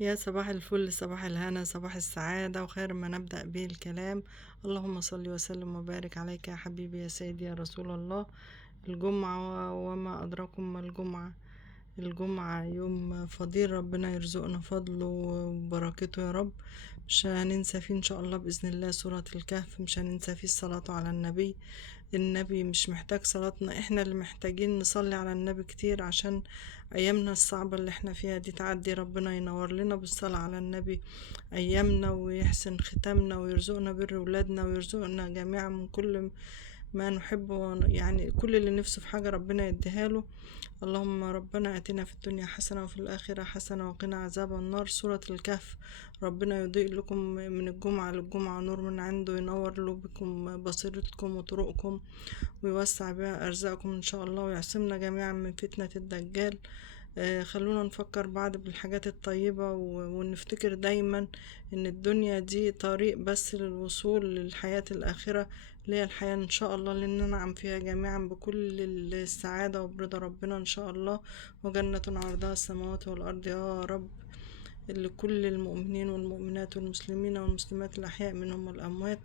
يا صباح الفل، صباح الهنا، صباح السعادة، وخير ما نبدأ به الكلام. اللهم صل وسلم وبارك عليك يا حبيبي يا سيدي يا رسول الله. الجمعة وما أدراكم ما الجمعة. الجمعة يوم فضيل، ربنا يرزقنا فضله وبركته يا رب. مش هننسى فيه إن شاء الله بإذن الله سورة الكهف، مش هننسى فيه الصلاة على النبي. النبي مش محتاج صلاتنا، احنا اللي محتاجين نصلي على النبي كتير عشان أيامنا الصعبة اللي احنا فيها دي تعدي. ربنا ينور لنا بالصلاة على النبي أيامنا، ويحسن ختامنا، ويرزقنا بر ولادنا، ويرزقنا جميعا من كل ما نحبه، يعني كل اللي نفسه في حاجة ربنا يديها له. اللهم ربنا آتنا في الدنيا حسنة وفي الآخرة حسنة وقنا عذاب النار. سورة الكهف. ربنا يضيء لكم من الجمعة للجمعة نور من عنده، ينور له بكم بصيرتكم وطرقكم، ويوسع بها أرزاقكم إن شاء الله، ويعصمنا جميعا من فتنة الدجال. خلونا نفكر بعض بالحاجات الطيبة، ونفتكر دايما ان الدنيا دي طريق بس للوصول للحياة الآخرة، اللي هي الحياة ان شاء الله اللي ننعم فيها جميعا بكل السعادة وبرضا ربنا ان شاء الله. وجنة عرضها السماوات والأرض يا رب، لكل المؤمنين والمؤمنات والمسلمين والمسلمات الأحياء منهم والأموات.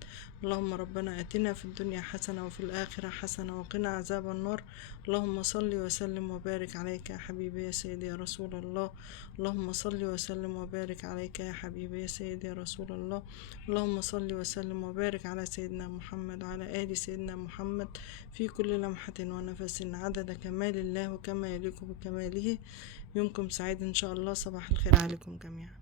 اللهم ربنا آتنا في الدنيا حسنة وفي الآخرة حسنة وقنا عذاب النار. اللهم صل وسلم وبارك عليك يا حبيبي يا سيدي يا رسول الله. اللهم صل وسلم وبارك عليك يا حبيبي يا سيدي يا رسول الله. اللهم صل وسلم وبارك على سيدنا محمد وعلى آل سيدنا محمد في كل لمحة ونفس عدد كمال الله وكما يليق بكماله. يومكم سعيد إن شاء الله. صباح الخير عليكم جميعا.